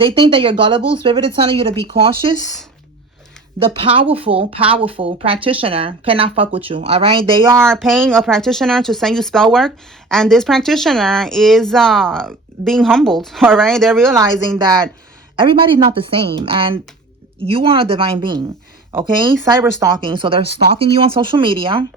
They think that you're gullible. Spirit is telling you to be cautious. The powerful practitioner cannot fuck with you. All right. They are paying a practitioner to send you spell work. And this practitioner is being humbled. All right. They're realizing that everybody's not the same. And you are a divine being. Okay. Cyber stalking. So they're stalking you on social media.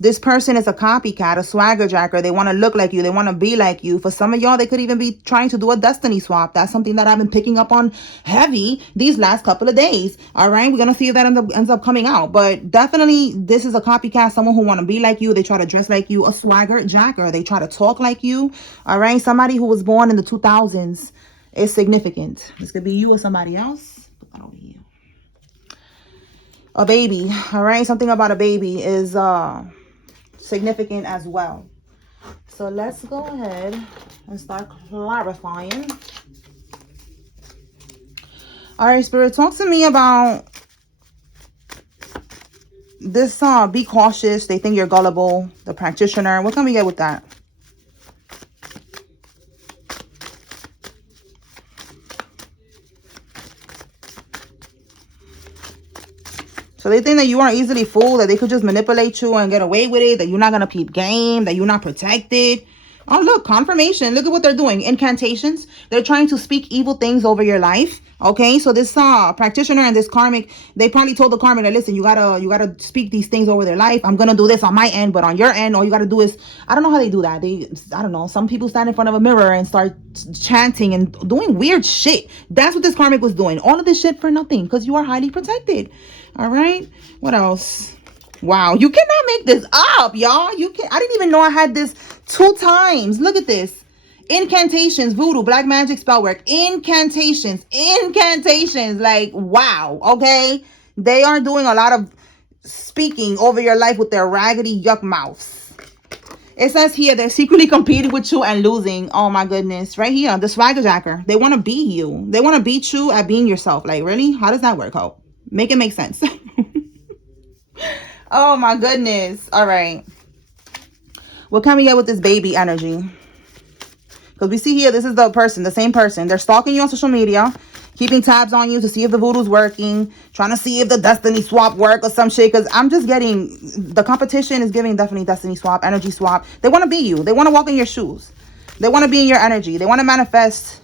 This person is a copycat, a swagger jacker. They want to look like you. They want to be like you. For some of y'all, they could even be trying to do a destiny swap. That's something that I've been picking up on heavy these last couple of days. All right. We're going to see if that ends up coming out. But definitely, this is a copycat, someone who want to be like you. They try to dress like you, a swagger jacker. They try to talk like you. All right. Somebody who was born in the 2000s is significant. This could be you or somebody else. Put that over here. A baby. All right. Something about a baby is significant as well. So let's go ahead and start clarifying. All right, Spirit, talk to me about this. Be cautious. They think you're gullible. The practitioner. What can we get with that? So they think that you are easily fooled, that they could just manipulate you and get away with it, that you're not going to peep game, that you're not protected. Oh, look, confirmation. Look at what they're doing. Incantations. They're trying to speak evil things over your life. Okay, so this practitioner and this karmic, they probably told the karmic that, listen, you gotta speak these things over their life. I'm gonna do this on my end, but on your end, all you gotta do is, I don't know how they do that. I don't know. Some people stand in front of a mirror and start chanting and doing weird shit. That's what this karmic was doing. All of this shit for nothing, because you are highly protected. All right. What else? Wow, you cannot make this up, y'all. You can't. I didn't even know I had this 2 times. Look at this. Incantations, voodoo, black magic, spell work. Incantations. Like, wow. Okay. They are doing a lot of speaking over your life with their raggedy yuck mouths. It says here they're secretly competing with you and losing. Oh my goodness. Right here, the swagger jacker. They want to be you. They want to beat you at being yourself. Like, really? How does that work out? Make it make sense. Oh my goodness. All right. What can we get with this baby energy? Because we see here, this is the same person. They're stalking you on social media, keeping tabs on you to see if the voodoo's working, trying to see if the destiny swap work or some shit. Because I'm just getting, the competition is giving definitely destiny swap, energy swap. They want to be you. They want to walk in your shoes. They want to be in your energy. They want to manifest,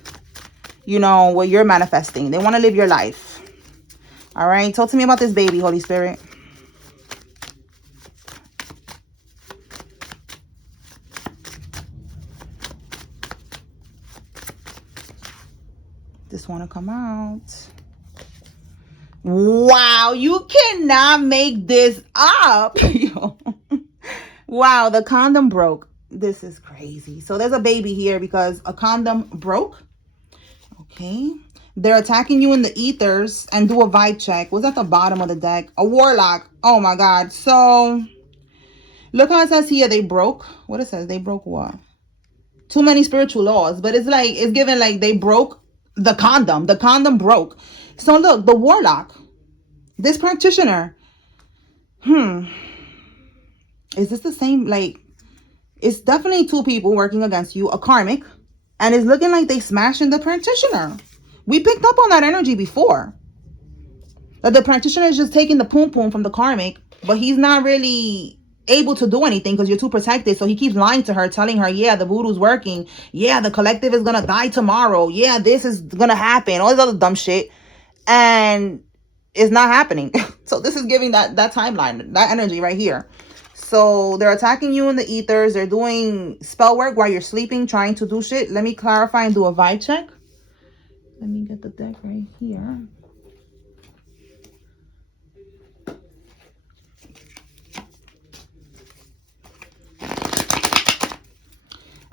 what you're manifesting. They want to live your life. All right. Talk to me about this baby, Holy Spirit. This want to come out. Wow, you cannot make this up. Wow, the condom broke. This is crazy. So there's a baby here because a condom broke. Okay. They're attacking you in the ethers and do a vibe check. What's at the bottom of the deck? A warlock. Oh my God. So look how it says here they broke. What it says? They broke what? Too many spiritual laws. But it's given like they broke the condom. The condom broke. So look, the warlock, this practitioner. Is this the same? Like, it's definitely 2 people working against you, a karmic, and it's looking like they smashing the practitioner. We picked up on that energy before. That the practitioner is just taking the poom poom from the karmic, but he's not really able to do anything because you're too protected. So he keeps lying to her, telling her, yeah, the voodoo's working. Yeah, the collective is going to die tomorrow. Yeah, this is going to happen. All this other dumb shit. And it's not happening. So this is giving that timeline, that energy right here. So they're attacking you in the ethers. They're doing spell work while you're sleeping, trying to do shit. Let me clarify and do a vibe check. Let me get the deck right here.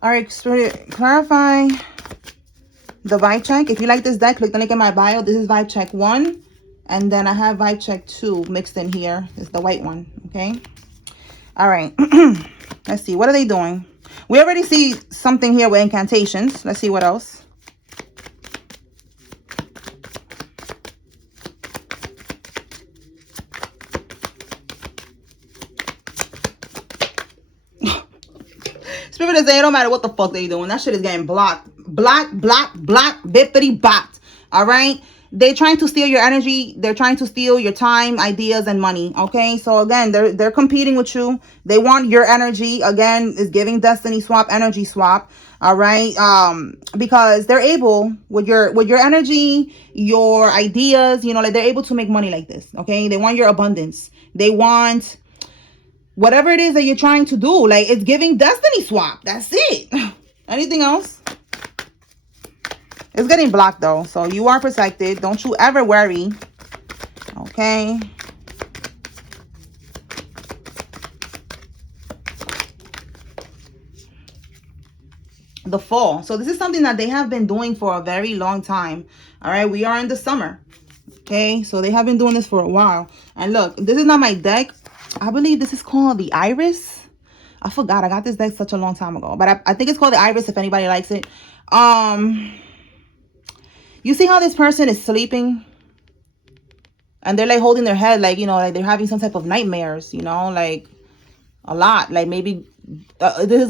All right, Spirit, clarify the vibe check. If you like this deck, click the link in my bio. This is vibe check 1. And then I have vibe check 2 mixed in here. It's the white one, okay? All right. Let's see. What are they doing? We already see something here with incantations. Let's see what else. Spirit is saying it don't matter what the fuck they doing. That shit is getting blocked. Block, bippity bot. All right. They're trying to steal your energy. They're trying to steal your time, ideas, and money. Okay. So again, they're competing with you. They want your energy. Again, is giving destiny swap, energy swap. All right. Because they're able with your energy, your ideas, you know, like they're able to make money like this. Okay. They want your abundance. They want whatever it is that you're trying to do. Like, it's giving destiny swap. That's it. Anything else? It's getting blocked though, so you are protected. Don't you ever worry. Okay. The fall. So this is something that they have been doing for a very long time. All right. We are in the summer. Okay. So they have been doing this for a while. And look, this is not my deck. I believe this is called the Iris. I forgot. I got this deck such a long time ago. But I think it's called the Iris if anybody likes it. You see how this person is sleeping? And they're like holding their head like, you know, like they're having some type of nightmares, you know, like a lot. Like maybe this is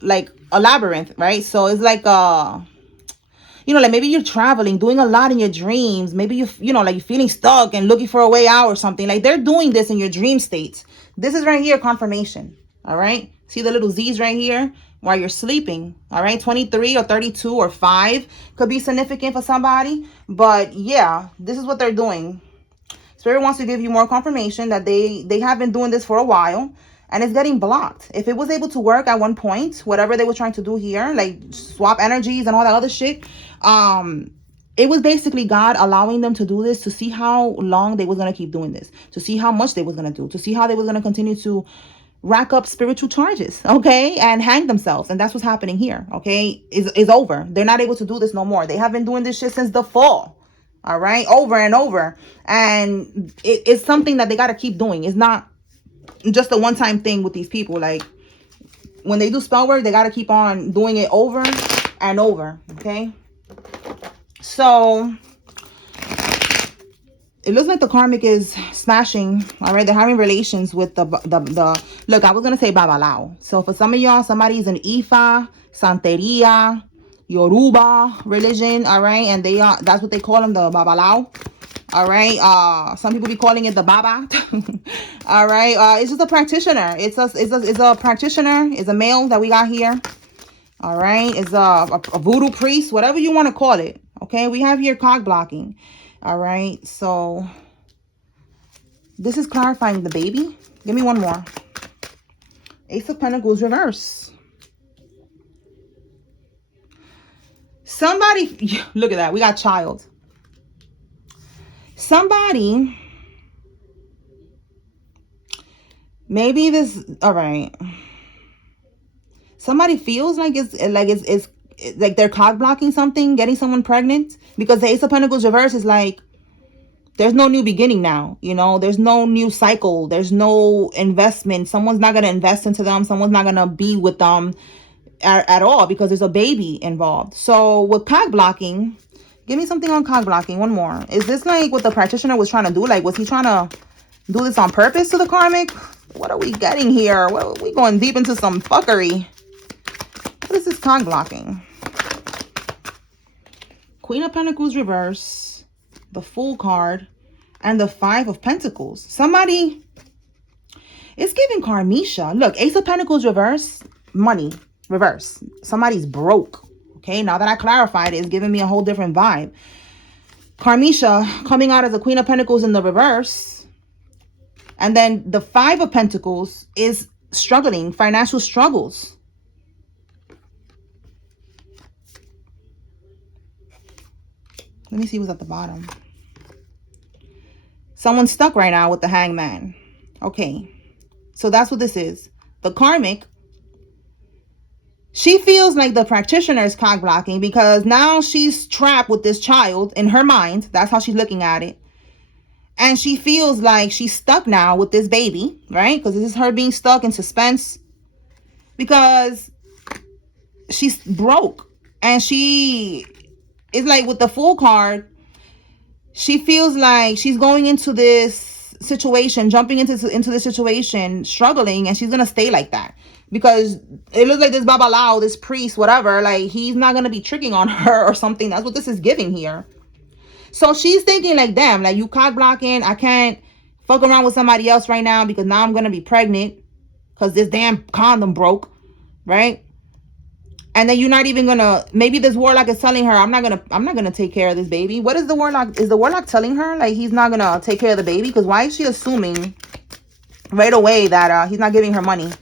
like a labyrinth, right? So it's like you know, like maybe you're traveling, doing a lot in your dreams. Maybe you know, like you're feeling stuck and looking for a way out or something. Like they're doing this in your dream states. This is right here, confirmation. All right. See the little Z's right here while you're sleeping. All right. 23 or 32 or 5 could be significant for somebody. But yeah, this is what they're doing. Spirit wants to give you more confirmation that they have been doing this for a while. And it's getting blocked. If it was able to work at one point, whatever they were trying to do here, like swap energies and all that other shit, it was basically God allowing them to do this to see how long they was going to keep doing this, to see how much they was going to do, to see how they was going to continue to rack up spiritual charges, okay, and hang themselves. And that's what's happening here, okay, is over. They're not able to do this no more. They have been doing this shit since the fall, all right, over and over. And it's something that they got to keep doing. It's not just a one-time thing with these people. Like when they do spell work, they got to keep on doing it over and over, okay? So it looks like the karmic is smashing, all right? They're having relations with the look, I was going to say babalao. So for some of y'all, somebody's an Ifa, Santeria, Yoruba religion, all right? And they are, that's what they call them, the babalao. All right. Some people be calling it the Baba. All right. It's just a practitioner. It's a practitioner. It's a male that we got here. All right. It's a voodoo priest, whatever you want to call it. Okay. We have here cog blocking. All right. So this is clarifying the baby. Give me one more. Ace of Pentacles reverse. Somebody, look at that. We got child. Somebody, maybe this, all right, somebody feels like it's like they're cog blocking something, getting someone pregnant, because the Ace of Pentacles reverse is like there's no new beginning now, you know, there's no new cycle, there's no investment. Someone's not going to invest into them, someone's not going to be with them at all because there's a baby involved. So with cog blocking, give me something on cog blocking. One more. Is this like what the practitioner was trying to do? Like, was he trying to do this on purpose to the karmic? What are we getting here? Well, we going deep into some fuckery. What is this cog blocking? Queen of Pentacles reverse, the Fool card, and the 5 of Pentacles. Somebody is giving karmisha. Look, Ace of Pentacles reverse, money reverse. Somebody's broke. Okay, now that I clarified it, it's giving me a whole different vibe. Karmisha coming out as a Queen of Pentacles in the reverse. And then the 5 of Pentacles is struggling, financial struggles. Let me see what's at the bottom. Someone's stuck right now with the Hangman. Okay, so that's what this is. The karmic, she feels like the practitioner is cog blocking because now she's trapped with this child in her mind. That's how she's looking at it. And she feels like she's stuck now with this baby, right? Because this is her being stuck in suspense because she's broke. And she is like with the Fool card, she feels like she's going into this situation, jumping into this situation, struggling, and she's going to stay like that. Because it looks like this babalao, this priest, whatever, like he's not going to be tricking on her or something. That's what this is giving here. So she's thinking like, damn, like you cock blocking. I can't fuck around with somebody else right now because now I'm going to be pregnant because this damn condom broke, right? And then you're not even gonna, maybe this warlock is telling her, I'm not gonna take care of this baby. What is the warlock? Is the warlock telling her like he's not gonna take care of the baby? Because why is she assuming right away that he's not giving her money?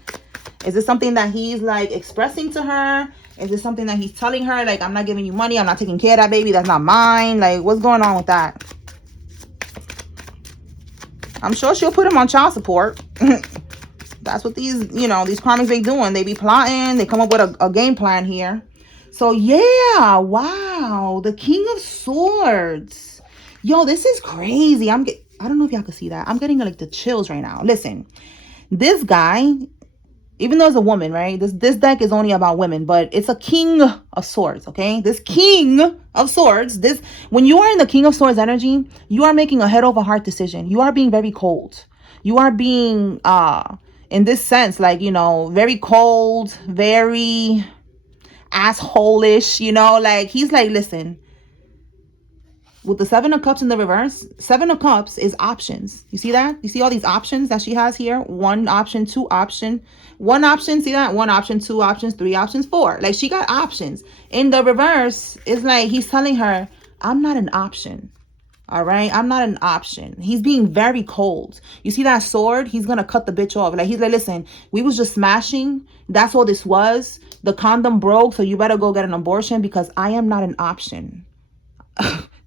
Is this something that he's like expressing to her? Is this something that he's telling her like, I'm not giving you money, I'm not taking care of that baby, that's not mine? Like, what's going on with that? I'm sure she'll put him on child support. That's what these, you know, these karmics be doing. They be plotting. They come up with a game plan here. So, yeah. Wow. The King of Swords. Yo, this is crazy. I don't know if y'all can see that. I'm getting like the chills right now. Listen. This guy, even though it's a woman, right? This deck is only about women, but it's a King of Swords, okay? This King of Swords, when you are in the King of Swords energy, you are making a head over heart decision. You are being very cold. You are being, in this sense, like, you know, very cold, very asshole-ish, you know? Like, he's like, listen, with the Seven of Cups in the reverse, Seven of Cups is options. You see that? You see all these options that she has here? One option, two option. One option, see that? One option, two options, three options, four. Like, she got options. In the reverse, it's like he's telling her, I'm not an option. All right, I'm not an option. He's being very cold. You see that sword? He's gonna cut the bitch off. Like, he's like, listen, we was just smashing. That's all this was. The condom broke, so you better go get an abortion because I am not an option.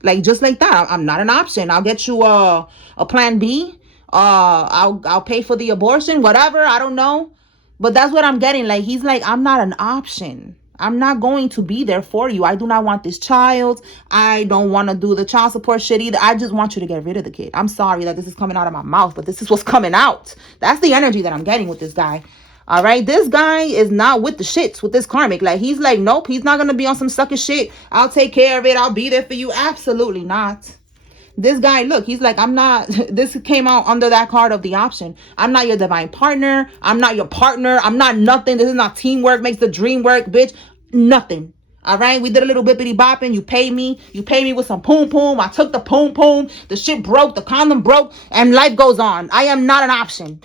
Like, just like that, I'm not an option. I'll get you a plan B. I'll pay for the abortion, whatever. I don't know, but that's what I'm getting. Like, he's like, I'm not an option. I'm not going to be there for you. I do not want this child. I don't want to do the child support shit either. I just want you to get rid of the kid. I'm sorry that this is coming out of my mouth, but this is what's coming out. That's the energy that I'm getting with this guy. All right. This guy is not with the shits with this karmic. Like, he's like, nope, he's not going to be on some sucker shit. I'll take care of it. I'll be there for you. Absolutely not. This guy, look, he's like, I'm not, this came out under that card of the option. I'm not your divine partner. I'm not your partner. I'm not nothing. This is not teamwork makes the dream work, bitch. Nothing. All right. We did a little bippity bopping. You paid me. You paid me with some poom poom. I took the poom poom. The shit broke. The condom broke. And life goes on. I am not an option.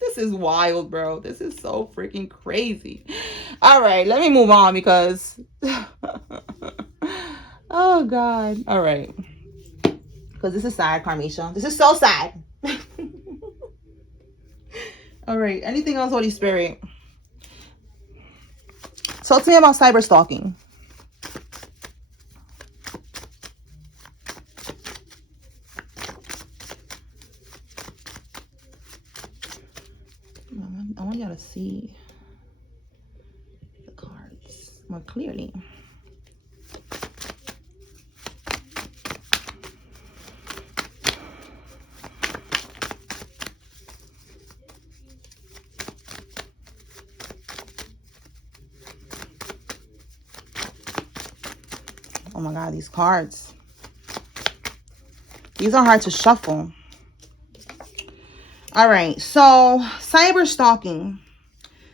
This is wild, bro. This is so freaking crazy. All right. Let me move on because... Oh, God. All right. Because this is sad, Carmisha. This is so sad. All right. Anything else, Holy Spirit? So tell me about cyber stalking. I want y'all to see the cards more clearly. Oh my God, these cards. These are hard to shuffle. All right, so cyber stalking.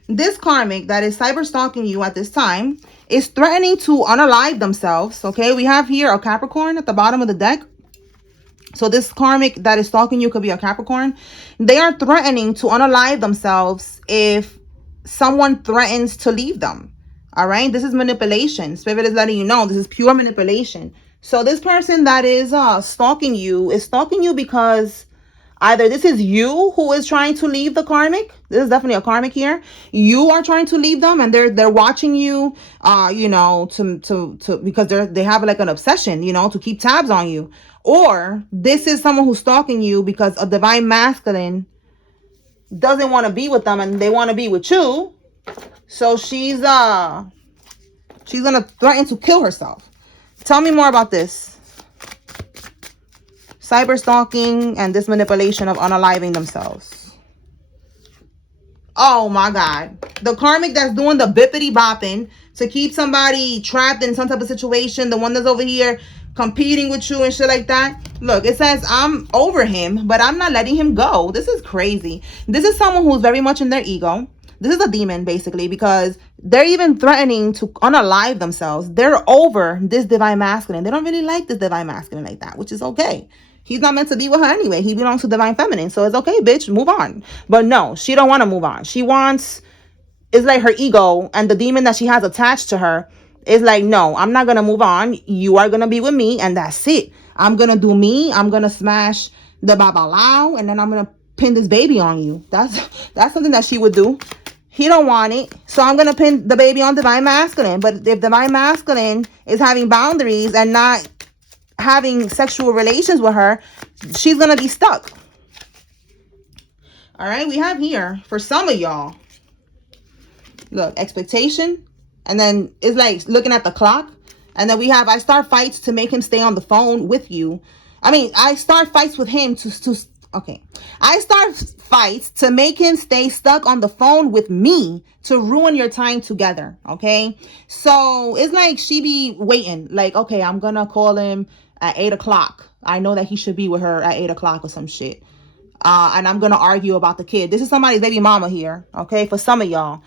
This karmic that is cyber stalking you at this time is threatening to unalive themselves. Okay, we have here a Capricorn at the bottom of the deck. So this karmic that is stalking you could be a Capricorn. They are threatening to unalive themselves if someone threatens to leave them. All right, this is manipulation. Spirit is letting you know this is pure manipulation. So this person that is stalking you is stalking you because either this is you who is trying to leave the karmic. This is definitely a karmic here. You are trying to leave them and they're watching you, you know, to because they have like an obsession, you know, to keep tabs on you. Or this is someone who's stalking you because a divine masculine doesn't want to be with them and they want to be with you. So she's gonna threaten to kill herself. Tell me more about this. Cyber stalking and this manipulation of unaliving themselves. Oh my God. The karmic that's doing the bippity bopping to keep somebody trapped in some type of situation. The one that's over here competing with you and shit like that. Look, it says I'm over him, but I'm not letting him go. This is crazy. This is someone who's very much in their ego. This is a demon, basically, because They're even threatening to unalive themselves. They're over this divine masculine. They don't really like this divine masculine like that, which is okay. He's not meant to be with her anyway. He belongs to divine feminine. So it's okay, bitch, move on. But no, she don't want to move on. She wants, it's like her ego and the demon that she has attached to her is like, no, I'm not going to move on. You are going to be with me and that's it. I'm going to do me. I'm going to smash the babalao and then I'm going to pin this baby on you. That's something that she would do. He don't want it. So I'm going to pin the baby on divine masculine. But if divine masculine is having boundaries and not having sexual relations with her, she's going to be stuck. All right. We have here for some of y'all, look, expectation. And then it's like looking at the clock. And then we have, I start fights to make him stay on the phone with you. I mean, I start fights with him okay. I start fights to make him stay stuck on the phone with me to ruin your time together. Okay. So it's like she be waiting like, okay, I'm going to call him at 8 o'clock. I know that he should be with her at 8 o'clock or some shit. And I'm going to argue about the kid. This is somebody's baby mama here. Okay. For some of y'all.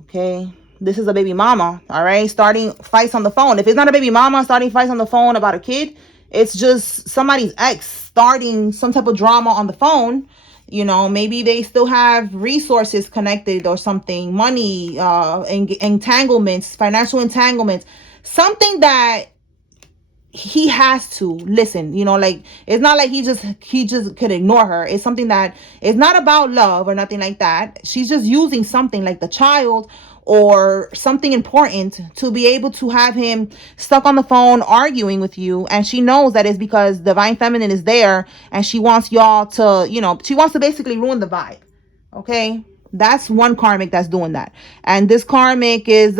Okay. This is a baby mama. All right. Starting fights on the phone. If it's not a baby mama starting fights on the phone about a kid, it's just somebody's ex starting some type of drama on the phone. You know, maybe they still have resources connected or something, money, entanglements, financial entanglements, something that he has to listen, you know, like it's not like he just could ignore her. It's something that is not about love or nothing like that. She's just using something like the child or something important to be able to have him stuck on the phone arguing with you. And she knows that it's because divine feminine is there and she wants y'all to, you know, she wants to basically ruin the vibe. Okay. That's one karmic that's doing that. And this karmic is,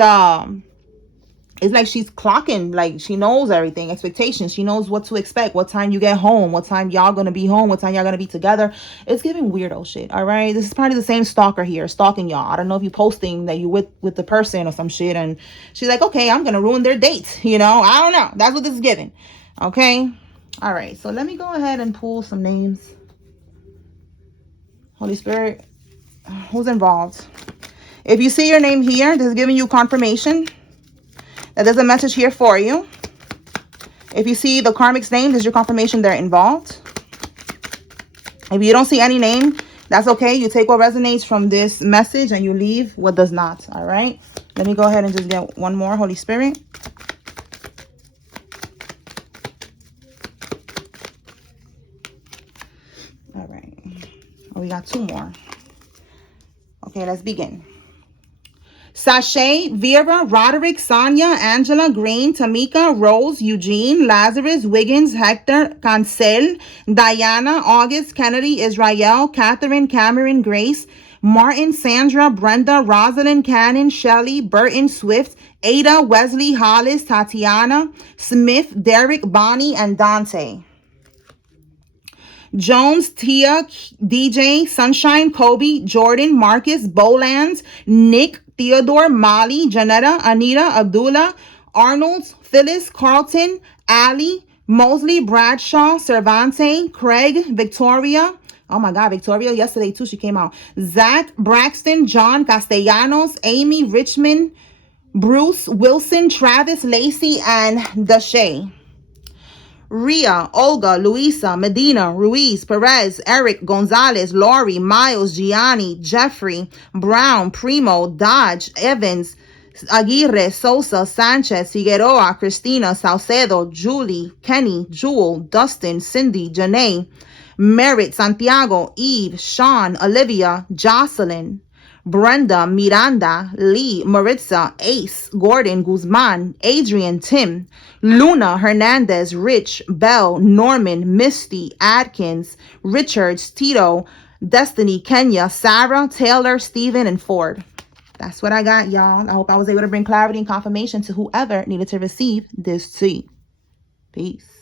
it's like she's clocking, like she knows everything, expectations. She knows what to expect, what time you get home, what time y'all gonna be home, what time y'all gonna be together. It's giving weirdo shit, all right? This is probably the same stalker here, stalking y'all. I don't know if you posting that you with the person or some shit, and she's like, okay, I'm gonna ruin their date, you know? I don't know. That's what this is giving, okay? All right, so let me go ahead and pull some names. Holy Spirit, who's involved? If you see your name here, this is giving you confirmation that there's a message here for you. If you see the karmic's name, there's your confirmation they're involved. If you don't see any name, that's okay. You take what resonates from this message and you leave what does not. All right. Let me go ahead and just get one more, Holy Spirit. All right. Oh, we got two more. Okay, let's begin. Sashay, Vera, Roderick, Sonia, Angela, Green, Tamika, Rose, Eugene, Lazarus, Wiggins, Hector, Cancel, Diana, August, Kennedy, Israel, Catherine, Cameron, Grace, Martin, Sandra, Brenda, Rosalind, Cannon, Shelley, Burton, Swift, Ada, Wesley, Hollis, Tatiana, Smith, Derek, Bonnie, and Dante. Jones, Tia, DJ, Sunshine, Kobe, Jordan, Marcus, Bolands, Nick, Theodore, Molly, Janetta, Anita, Abdullah, Arnold, Phyllis, Carlton, Ali, Mosley, Bradshaw, Cervante, Craig, Victoria. Oh my God, Victoria, yesterday too, she came out. Zach, Braxton, John, Castellanos, Amy, Richmond, Bruce, Wilson, Travis, Lacey, and Dashay. Ria, Olga, Luisa, Medina, Ruiz, Perez, Eric, Gonzalez, Lori, Miles, Gianni, Jeffrey, Brown, Primo, Dodge, Evans, Aguirre, Sosa, Sanchez, Figueroa, Cristina, Salcedo, Julie, Kenny, Jewel, Dustin, Cindy, Janae, Merritt, Santiago, Eve, Sean, Olivia, Jocelyn, Brenda, Miranda, Lee, Maritza, Ace, Gordon, Guzman, Adrian, Tim, Luna, Hernandez, Rich, Bell, Norman, Misty, Adkins, Richards, Tito, Destiny, Kenya, Sarah, Taylor, Stephen, and Ford. That's what I got, y'all. I hope I was able to bring clarity and confirmation to whoever needed to receive this tea. Peace.